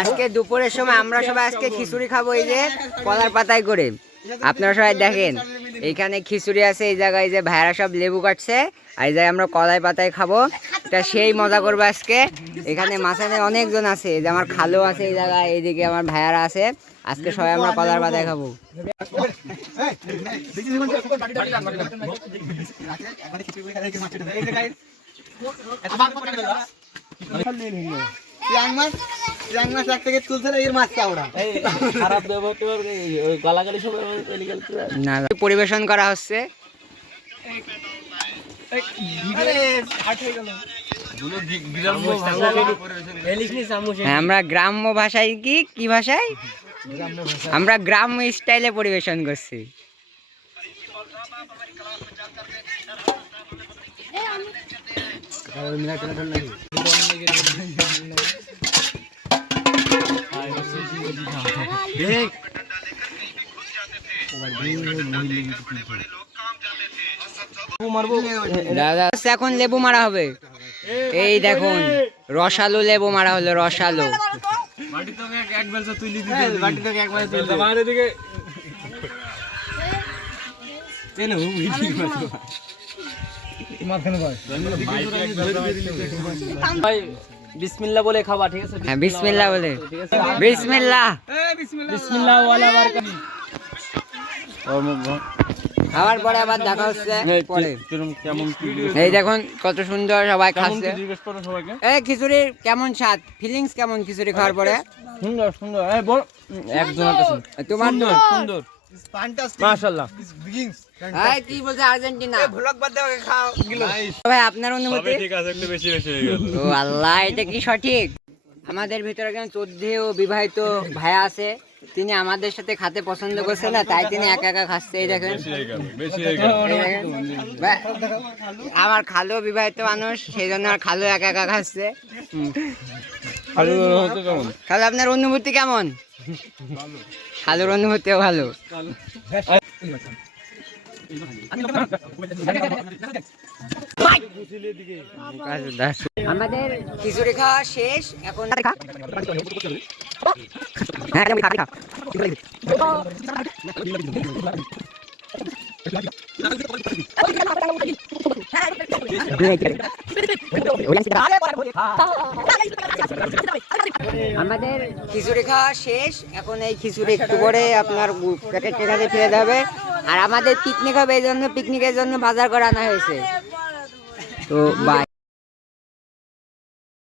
আজকে দুপুরের সময় আমরা সবাই আজকে খিচুড়ি খাবো এই যে কলার পাতায় করে। আপনারা সবাই দেখেন এইখানে খিচুড়ি আছে, এই জায়গায় যে ভাইয়ারা সব লেবু কাটছে, আর এই জায়গায় আমরা কলাই পাতায় খাবো। এটা সেই মজা করবো আজকে। এখানে মাঝখানে অনেকজন আছে, যে আমার খালো আছে এই জায়গায়, এইদিকে আমার ভাইয়ারা আছে। আজকে সবাই আমরা কলার পাতায় খাবো। পরিবেশন করা হচ্ছে। আমরা গ্রাম্য ভাষায় কি ভাষায় আমরা গ্রাম্য স্টাইলে পরিবেশন করছি। এখন লেবু মারা হবে, এই দেখুন রসালো লেবু মারা হলো, রসালো। বিসমিল্লাহ বলে খাবা, ঠিক আছে? হ্যাঁ বিসমিল্লাহ বলে, বিসমিল্লাহ। বিসমিল্লাহ ওয়ালা বারাকাত। খাওয়ার পরে আবার দেখা হচ্ছে পরে। এই দেখুন কত সুন্দর সবাই খাচ্ছে। এই খিচুড়ির কেমন স্বাদ, ফিলিংস কেমন খিচুড়ি খাওয়ার পরে? সুন্দর সুন্দর, একদম তোমার সুন্দর মাশাআল্লাহ। এই কি বলছে আর্জেন্টিনা? ভ্লগ বাদ দাও, খাও ভাই। আপনার অনুভূতি? ঠিক আছে, একটু বেশি হয়ে গেল। ও আল্লাহ, এটা কি সঠিক? আমাদের ভিতরে একজন চোদ্দেও বিবাহিত ভাইয়া আছে, তিনি আমাদের সাথে খেতে পছন্দ করছে না, তাই তিনি একা একা খাচ্ছে। এই দেখেন আমার খালো বিবাহিত মানুষ, সেই জন্য আর খালো একা একা খাচ্ছে। খালো আপনার অনুভূতি কেমন? খালোর অনুভূতিও ভালো। আমাদের খিচুড়ি খাওয়া শেষ, এখন আমাদের খিচুড়ি খাওয়া শেষ, এখন এই খিচুড়ি একটু করে আপনার প্যাকেট টেকাতে ফেলে দেবে। আর আমাদের পিকনিক হবে, এই জন্য পিকনিকের জন্য বাজার করে আনা হয়েছে। তো বাই।